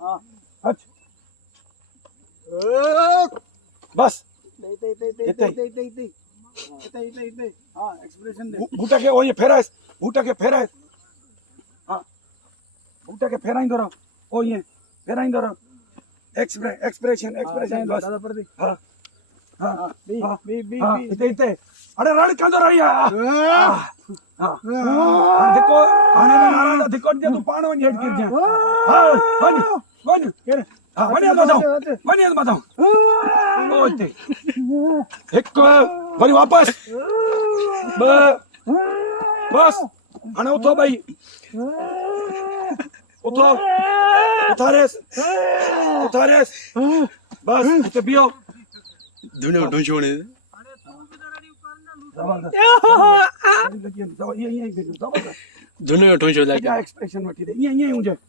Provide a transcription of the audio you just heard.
हाँ हच बस हाँ एक्सप्रेशन दे बूटा के ओ ये फेराइस बूटा के फेराइस हाँ बूटा के फेराइंदो रहो ओ ये फेराइंदो रहो एक्सप्रेशन बस दादा पर दे हाँ हाँ हाँ बी हाँ बी बी हाँ बी इते अरे रण कंदो रही हाँ हाँ देखो आने में नाराज देखो जे तू पाण वञी हेठ गिर जा हाँ वञ हाँ वञ बताओ ओ इते एक वरी वापस बस हाणे उथो भाई उथो उथारेस बस इते बियो दुनिया में ढूंढ जबरदस्त ये जबरदस्त दुनिया में ढूंढ एक्सप्रेशन वठी दे ये हुजे